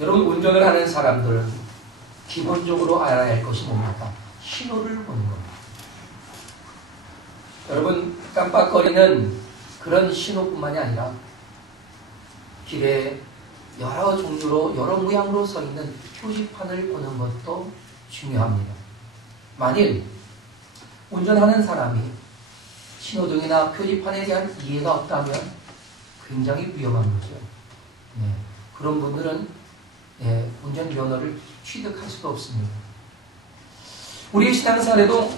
여러분, 운전을 하는 사람들은 기본적으로 알아야 할 것이 뭡니까? 신호를 보는 겁니다. 여러분, 깜빡거리는 그런 신호뿐만이 아니라 길에 여러 종류로 여러 모양으로 서 있는 표지판을 보는 것도 중요합니다. 만일 운전하는 사람이 신호등이나 표지판에 대한 이해가 없다면 굉장히 위험한 거죠. 네, 그런 분들은 운전면허를 취득할 수도 없습니다. 우리의 신앙생활에도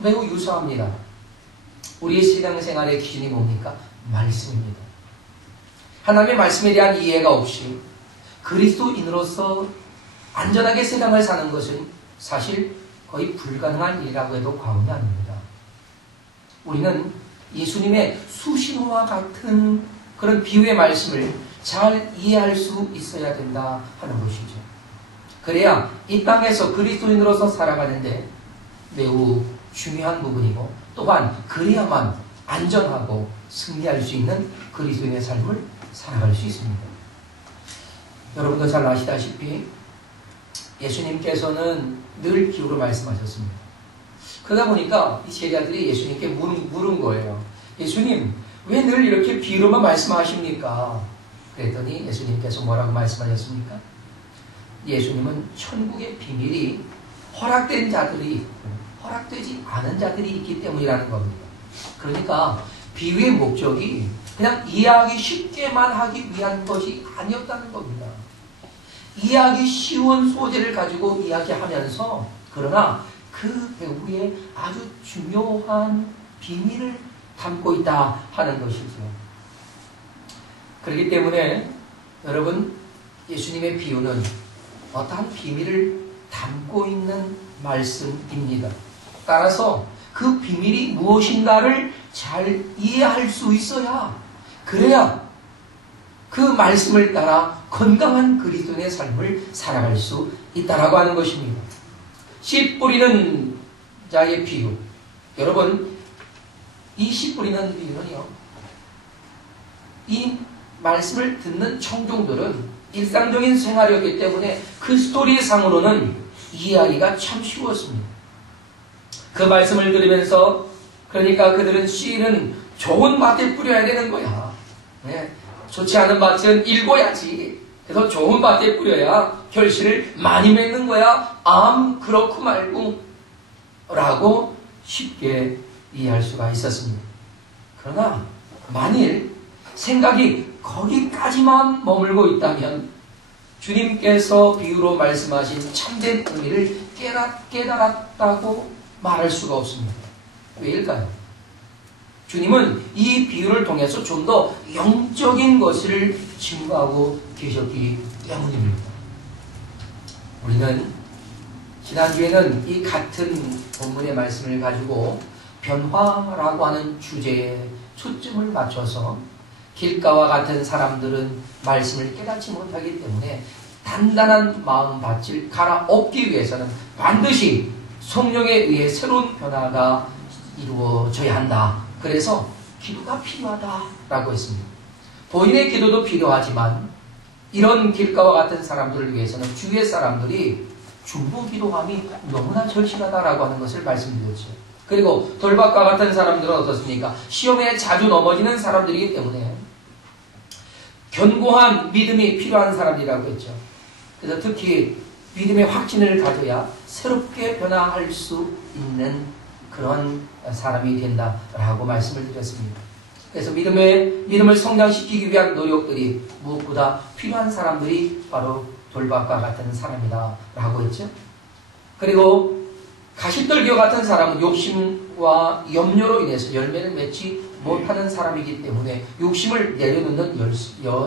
매우 유사합니다. 우리의 신앙생활의 기준이 뭡니까? 말씀입니다. 하나님의 말씀에 대한 이해가 없이 그리스도인으로서 안전하게 세상을 사는 것은 사실 거의 불가능한 일이라고 해도 과언이 아닙니다. 우리는 예수님의 수신호와 같은 그런 비유의 말씀을 잘 이해할 수 있어야 된다 하는 것이죠. 그래야 이 땅에서 그리스도인으로서 살아가는데 매우 중요한 부분이고, 또한 그래야만 안전하고 승리할 수 있는 그리스도인의 삶을 살아갈 수 있습니다. 여러분도 잘 아시다시피 예수님께서는 늘 비유로 말씀하셨습니다. 그러다 보니까 이 제자들이 예수님께 물은 거예요. 예수님, 왜 늘 이렇게 비유로만 말씀하십니까? 그랬더니 예수님께서 뭐라고 말씀하셨습니까? 예수님은 천국의 비밀이 허락된 자들이 있고 허락되지 않은 자들이 있기 때문이라는 겁니다. 그러니까 비유의 목적이 그냥 이해하기 쉽게만 하기 위한 것이 아니었다는 겁니다. 이해하기 쉬운 소재를 가지고 이야기하면서, 그러나 그 배후에 아주 중요한 비밀을 담고 있다 하는 것이죠. 그렇기 때문에 여러분, 예수님의 비유는 어떠한 비밀을 담고 있는 말씀입니다. 따라서 그 비밀이 무엇인가를 잘 이해할 수 있어야, 그래야 그 말씀을 따라 건강한 그리스도인의 삶을 살아갈 수 있다라고 하는 것입니다. 씨 뿌리는 자의 비유. 여러분, 이 씨 뿌리는 비유는요, 이 말씀을 듣는 청중들은 일상적인 생활이었기 때문에 그 스토리상으로는 이해하기가 참 쉬웠습니다. 그 말씀을 들으면서, 그러니까 그들은 씨는 좋은 밭에 뿌려야 되는 거야. 네. 좋지 않은 밭은 일궈야지. 그래서 좋은 밭에 뿌려야 결실을 많이 맺는 거야. 그렇고 말고 라고 쉽게 이해할 수가 있었습니다. 그러나 만일 생각이 거기까지만 머물고 있다면 주님께서 비유로 말씀하신 참된 의미를 깨달았다고 말할 수가 없습니다. 왜일까요? 주님은 이 비유를 통해서 좀 더 영적인 것을 증거하고 계셨기 때문입니다. 우리는 지난주에는 이 같은 본문의 말씀을 가지고 변화라고 하는 주제에 초점을 맞춰서 길가와 같은 사람들은 말씀을 깨닫지 못하기 때문에 단단한 마음밭을 갈아엎기 위해서는 반드시 성령에 의해 새로운 변화가 이루어져야 한다. 그래서 기도가 필요하다라고 했습니다. 본인의 기도도 필요하지만 이런 길가와 같은 사람들을 위해서는 주위의 사람들이 중보 기도함이 너무나 절실하다라고 하는 것을 말씀드렸죠. 그리고 돌밭과 같은 사람들은 어떻습니까? 시험에 자주 넘어지는 사람들이기 때문에 견고한 믿음이 필요한 사람이라고 했죠. 그래서 특히 믿음의 확신을 가져야 새롭게 변화할 수 있는 그런 사람이 된다라고 말씀을 드렸습니다. 그래서 믿음을 성장시키기 위한 노력들이 무엇보다 필요한 사람들이 바로 돌밭과 같은 사람이다라고 했죠. 그리고 가시떨기와 같은 사람은 욕심과 염려로 인해서 열매를 맺지 못하는 사람이기 때문에 욕심을 내려놓는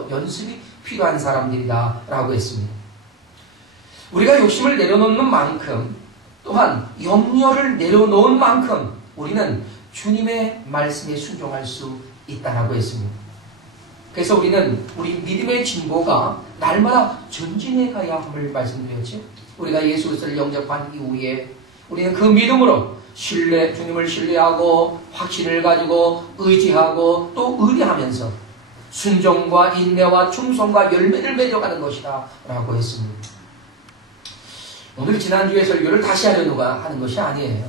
연습이 필요한 사람들이다라고 했습니다. 우리가 욕심을 내려놓는 만큼, 또한 염려를 내려놓은 만큼 우리는 주님의 말씀에 순종할 수 있다라고 했습니다. 그래서 우리는 우리 믿음의 진보가 날마다 전진해 가야 함을 말씀드렸죠. 우리가 예수 그리스도를 영접한 이후에 우리는 그 믿음으로 주님을 신뢰하고 확신을 가지고 의지하고 또 의뢰하면서 순종과 인내와 충성과 열매를 맺어가는 것이다 라고 했습니다. 오늘 지난주에 설교를 다시 하려고 하는 것이 아니에요.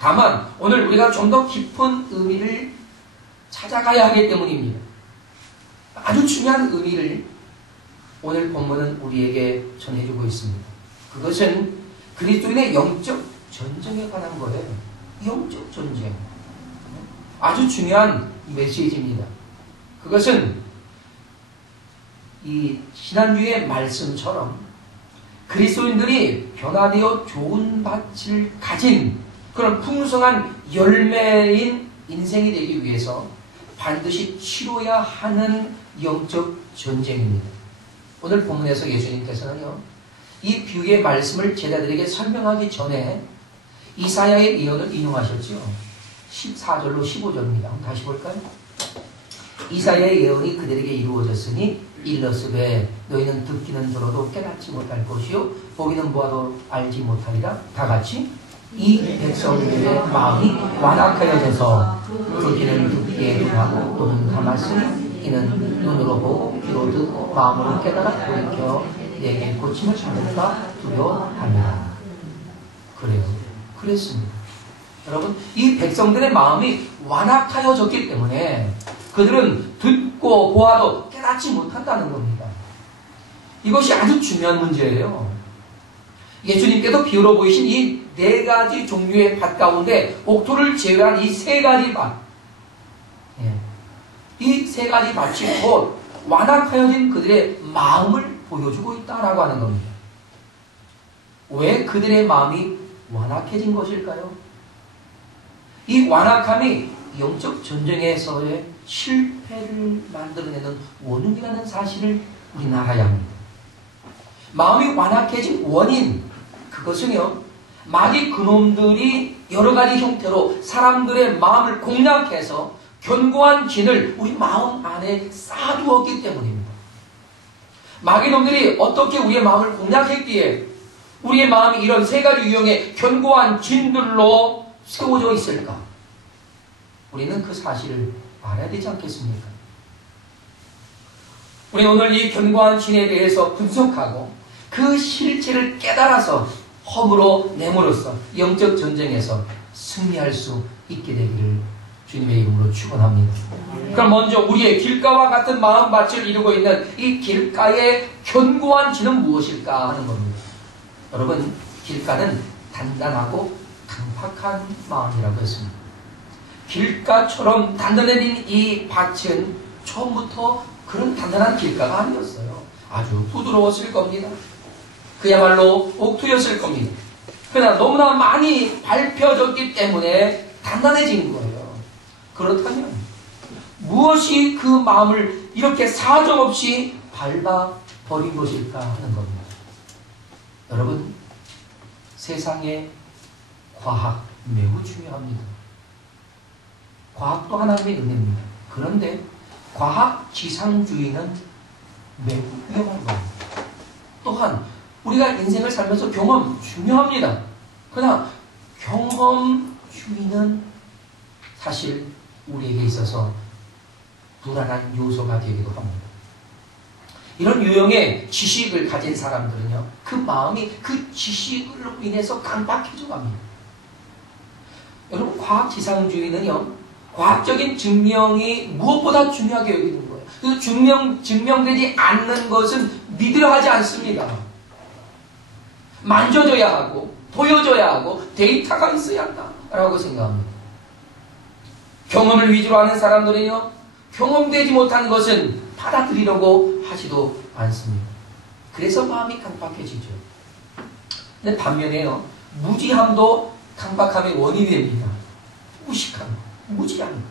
다만 오늘 우리가 좀 더 깊은 의미를 찾아가야 하기 때문입니다. 아주 중요한 의미를 오늘 본문은 우리에게 전해주고 있습니다. 그것은 그리스도인의 영적 전쟁에 관한 거예요. 영적 전쟁. 아주 중요한 메시지입니다. 그것은 이 지난주의 말씀처럼 그리스도인들이 변화되어 좋은 밭을 가진 그런 풍성한 열매인 인생이 되기 위해서 반드시 치러야 하는 영적 전쟁입니다. 오늘 본문에서 예수님께서는요, 이 비유의 말씀을 제자들에게 설명하기 전에 이사야의 예언을 인용하셨죠. 14절로 15절입니다. 한번 다시 볼까요? 이사야의 예언이 그들에게 이루어졌으니 일러스되 너희는 듣기는 들어도 깨닫지 못할 것이요 보기는 보아도 알지 못하리라. 다 같이 이 백성들의 마음이 완악하여져서 듣기는 듣기에 하고 또는 가만히 이는 눈으로 보고 귀로 듣고 마음으로 깨달아 돌이켜 내게 고침을 받을까 두려워합니다. 그래요. 그랬습니다. 여러분, 이 백성들의 마음이 완악하여졌기 때문에 그들은 듣고 보아도 깨닫지 못한다는 겁니다. 이것이 아주 중요한 문제예요. 예수님께서 비유로 보이신 이 네 가지 종류의 밭 가운데 옥토를 제외한 이 세 가지 밭, 이 세 가지 밭이 곧 완악하여진 그들의 마음을 보여주고 있다라고 하는 겁니다. 왜 그들의 마음이 완악해진 것일까요? 이 완악함이 영적 전쟁에서의 실패를 만들어내는 원인이라는 사실을 우리는 알아야 합니다. 마음이 완악해진 원인, 그것은요, 마귀 그놈들이 여러 가지 형태로 사람들의 마음을 공략해서 견고한 진을 우리 마음 안에 쌓아두었기 때문입니다. 마귀 놈들이 어떻게 우리의 마음을 공략했기에 우리의 마음이 이런 세 가지 유형의 견고한 진들로 세워져 있을까? 우리는 그 사실을 알아야 되지 않겠습니까? 우리는 오늘 이 견고한 진에 대해서 분석하고 그 실체를 깨달아서 허물어 내므로써 영적 전쟁에서 승리할 수 있게 되기를 주님의 이름으로 축원합니다. 그럼 먼저 우리의 길가와 같은 마음밭을 이루고 있는 이 길가의 견고한 진은 무엇일까 하는 겁니다. 여러분, 길가는 단단하고 강팍한 마음이라고 했습니다. 길가처럼 단단해진 이 밭은 처음부터 그런 단단한 길가가 아니었어요. 아주 부드러웠을 겁니다. 그야말로 옥토였을 겁니다. 그러나 너무나 많이 밟혀졌기 때문에 단단해진 거예요. 그렇다면 무엇이 그 마음을 이렇게 사정없이 밟아버린 것일까 하는 겁니다. 여러분, 세상의 과학 매우 중요합니다. 과학도 하나님의 은혜입니다. 그런데 과학 지상주의는 매우 위험한 겁니다. 또한 우리가 인생을 살면서 경험 중요합니다. 그러나 경험주의는 사실 우리에게 있어서 불안한 요소가 되기도 합니다. 이런 유형의 지식을 가진 사람들은요, 그 마음이 그 지식으로 인해서 강박해져 갑니다. 여러분, 과학지상주의는요, 과학적인 증명이 무엇보다 중요하게 여기는 거예요. 그래서 증명되지 않는 것은 믿으려 하지 않습니다. 만져줘야 하고 보여줘야 하고 데이터가 있어야 한다라고 생각합니다. 경험을 위주로 하는 사람들은요, 경험되지 못한 것은 받아들이려고 하지도 않습니다. 그래서 마음이 강박해지죠. 근데 반면에요, 무지함도 강박함의 원인이 됩니다. 무식함, 무지함.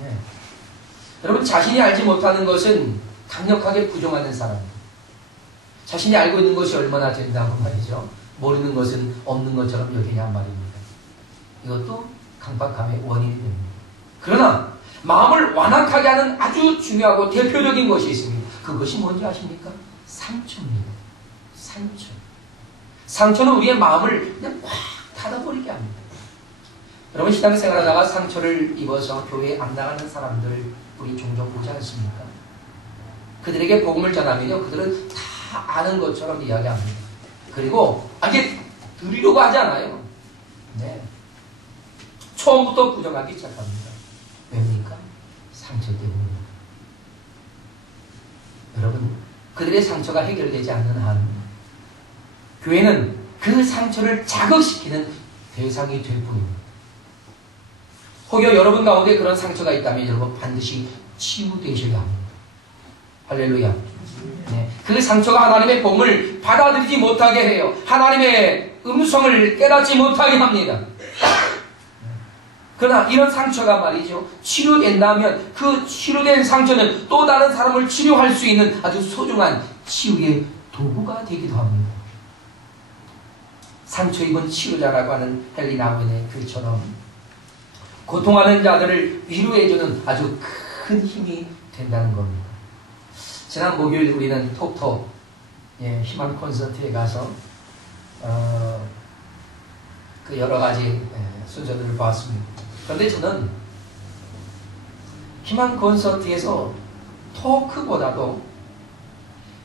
네. 여러분, 자신이 알지 못하는 것은 강력하게 부정하는 사람입니다. 자신이 알고 있는 것이 얼마나 된다고 말이죠. 모르는 것은 없는 것처럼 여기냐 말입니다. 이것도 강박함의 원인이 됩니다. 그러나 마음을 완악하게 하는 아주 중요하고 대표적인 것이 있습니다. 그것이 뭔지 아십니까? 상처입니다. 상처. 상처는 우리의 마음을 그냥 꽉 닫아버리게 합니다. 여러분, 신앙생활하다가 상처를 입어서 교회에 안 나가는 사람들 우리 종종 보지 않습니까? 그들에게 복음을 전하면요, 그들은 다 아는 것처럼 이야기합니다. 그리고 이게 들으려고 하지 않아요. 네. 처음부터 부정하기 시작합니다. 왜입니까? 상처 때문입니다. 여러분, 그들의 상처가 해결되지 않는 한 교회는 그 상처를 자극시키는 대상이 될 뿐입니다. 혹여 여러분 가운데 그런 상처가 있다면 여러분 반드시 치유되셔야 합니다. 할렐루야. 네. 그 상처가 하나님의 복음을 받아들이지 못하게 해요. 하나님의 음성을 깨닫지 못하게 합니다. 그러나 이런 상처가 말이죠, 치유된다면 그 치유된 상처는 또 다른 사람을 치료할 수 있는 아주 소중한 치유의 도구가 되기도 합니다. 상처 입은 치료자라고 하는 헨리 나우엔의 글처럼 고통하는 자들을 위로해주는 아주 큰 힘이 된다는 겁니다. 지난 목요일 우리는 톡톡 희망 콘서트에 가서 그 여러 가지 순서들을 봤습니다. 그런데 저는 희망 콘서트에서 토크보다도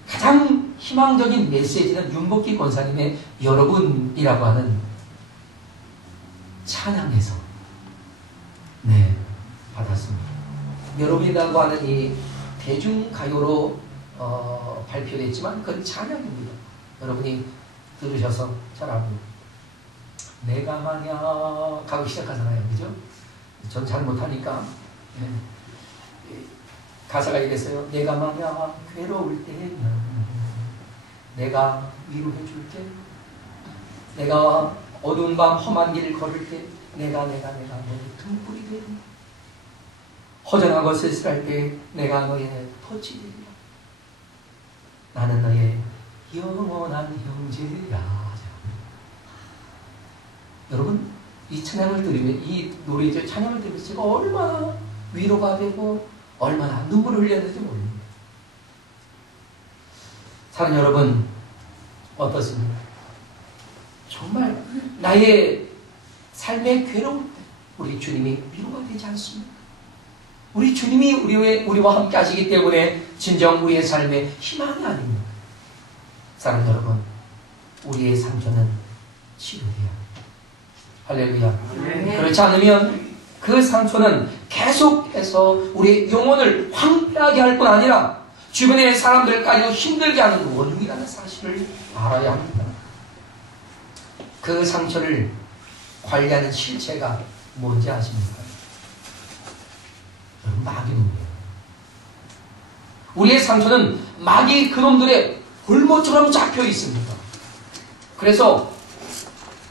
가장 희망적인 메시지는 윤복기 권사님의 여러분이라고 하는 찬양에서 받았습니다. 여러분이라고 하는 이 대중가요로 발표됐지만 그건 찬양입니다. 여러분이 들으셔서 잘 압니다. 내가 만약 가고 시작하잖아요. 그죠? 전 잘 못하니까. 가사가 이랬어요. 내가 만약 괴로울 때면 내가 위로해 줄게. 내가 어두운 밤 험한 길 걸을 때 내가 너의 등불이 되리. 허전하고 쓸쓸할 때 내가 너의 덫이 되리라. 나는 너의 영원한 형제야. 여러분, 이 찬양을 들으면, 이 노래죠, 찬양을 들으면 제가 얼마나 위로가 되고 얼마나 눈물을 흘려야 될지 모릅니다. 사랑하는 여러분, 어떻습니까? 정말 나의 삶의 괴로울 때 우리 주님이 위로가 되지 않습니까? 우리 주님이 우리와 함께 하시기 때문에 진정 우리의 삶의 희망이 아닙니까? 사랑하는 여러분, 우리의 상처는 치료해야 합니다. 할렐루야. 네. 그렇지 않으면 그 상처는 계속해서 우리의 영혼을 황폐하게 할 뿐 아니라 주변의 사람들까지도 힘들게 하는 원흉이라는 사실을 알아야 합니다. 그 상처를 관리하는 실체가 뭔지 아십니까? 여러분, 마귀놈이에요. 우리의 상처는 마귀 그놈들의 골모처럼 잡혀 있습니다. 그래서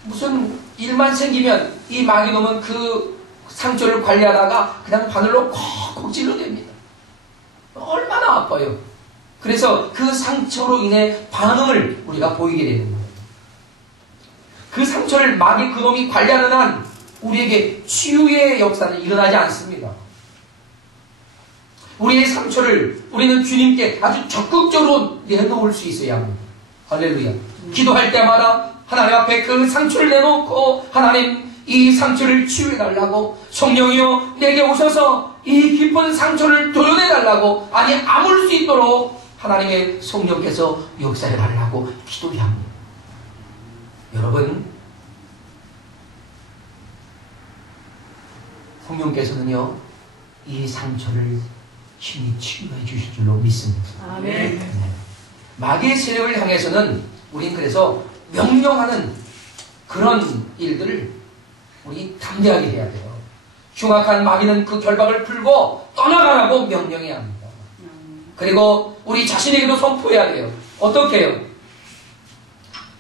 무슨 일만 생기면 이 마귀놈은 그 상처를 관리하다가 그냥 바늘로 콕콕 찔러댑니다. 얼마나 아파요. 그래서 그 상처로 인해 반응을 우리가 보이게 되는 거예요. 그 상처를 마귀 그놈이 관리하는 한 우리에게 치유의 역사는 일어나지 않습니다. 우리의 상처를 우리는 주님께 아주 적극적으로 내놓을 수 있어야 합니다. 할렐루야. 기도할 때마다 하나님 앞에 그 상처를 내놓고, 하나님, 이 상처를 치유해달라고, 성령이여 내게 오셔서 이 깊은 상처를 도려내달라고, 아니 아물 수 있도록 하나님의 성령께서 역사해달라고 기도해야 합니다. 여러분, 성령께서는요 이 상처를 친히 치유해 주실 줄로 믿습니다. 아멘. 네. 마귀의 세력을 향해서는 우린 그래서 명령하는 그런 일들을 우리 담대하게 해야 돼요. 흉악한 마귀는 그 결박을 풀고 떠나가라고 명령해야 합니다. 그리고 우리 자신에게도 선포해야 돼요. 어떻게 해요?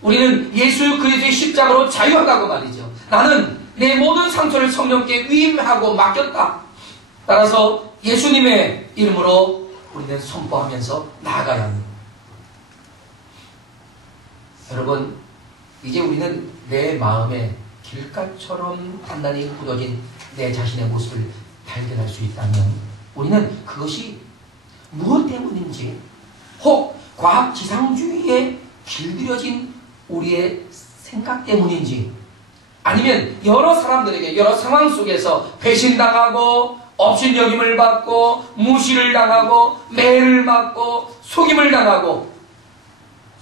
우리는 예수 그리스도의 십자가로 자유하다고 말이죠. 나는 내 모든 상처를 성령께 위임하고 맡겼다. 따라서 예수님의 이름으로 우리는 선포하면서 나아가야 합니다. 여러분, 이제 우리는 내 마음에 길가처럼 단단히 굳어진 내 자신의 모습을 발견할 수 있다면 우리는 그것이 무엇 때문인지, 혹 과학지상주의에 길들여진 우리의 생각 때문인지 아니면 여러 사람들에게 여러 상황 속에서 배신당하고 업신여김을 받고 무시를 당하고 매를 맞고 속임을 당하고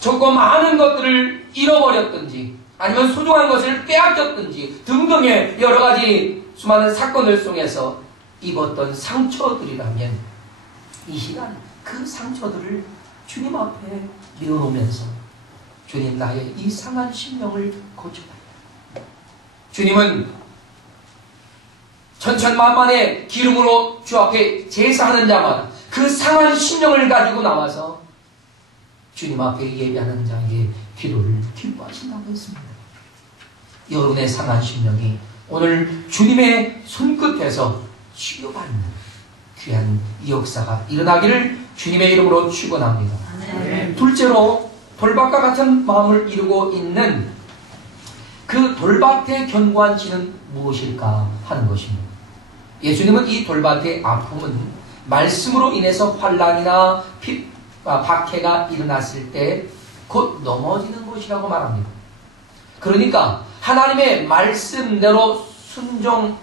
적고 많은 것들을 잃어버렸든지 아니면 소중한 것을 빼앗겼든지 등등의 여러 가지 수많은 사건을 속에서 입었던 상처들이라면 이 시간 그 상처들을 주님 앞에 내어놓으면서 주님 나의 이 상한 심령을 고쳐달라. 주님은 천천만만의 기름으로 주 앞에 제사하는 자마다 그 상한 심령을 가지고 나와서 주님 앞에 예배하는 자에게 기도를 기뻐하신다고 했습니다. 여러분의 상한 심령이 오늘 주님의 손끝에서 치유받는 귀한 이 역사가 일어나기를 주님의 이름으로 축원합니다. 둘째로 돌밭과 같은 마음을 이루고 있는 그 돌밭의 견고한 진은 무엇일까 하는 것입니다. 예수님은 이 돌밭의 아픔은 말씀으로 인해서 환난이나 박해가 일어났을 때 곧 넘어지는 것이라고 말합니다. 그러니까 하나님의 말씀대로 순종해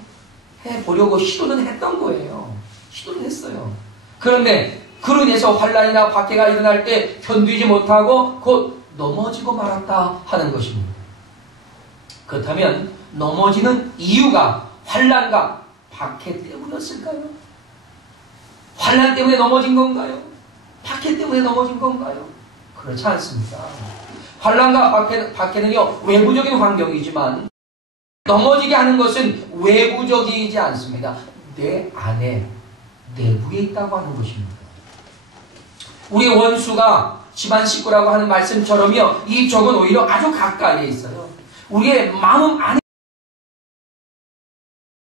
보려고 시도는 했던 거예요. 시도는 했어요. 그런데 그로 인해서 환난이나 박해가 일어날 때 견디지 못하고 곧 넘어지고 말았다 하는 것입니다. 그렇다면 넘어지는 이유가 환난과 박해 때문이었을까요? 환난 때문에 넘어진 건가요? 박해 때문에 넘어진 건가요? 그렇지 않습니다. 환난과 박해는요 외부적인 환경이지만 넘어지게 하는 것은 외부적이지 않습니다. 내 안에 내부에 있다고 하는 것입니다. 우리 원수가 집안 식구라고 하는 말씀처럼요 이 적은 오히려 아주 가까이에 있어요. 우리의 마음 안에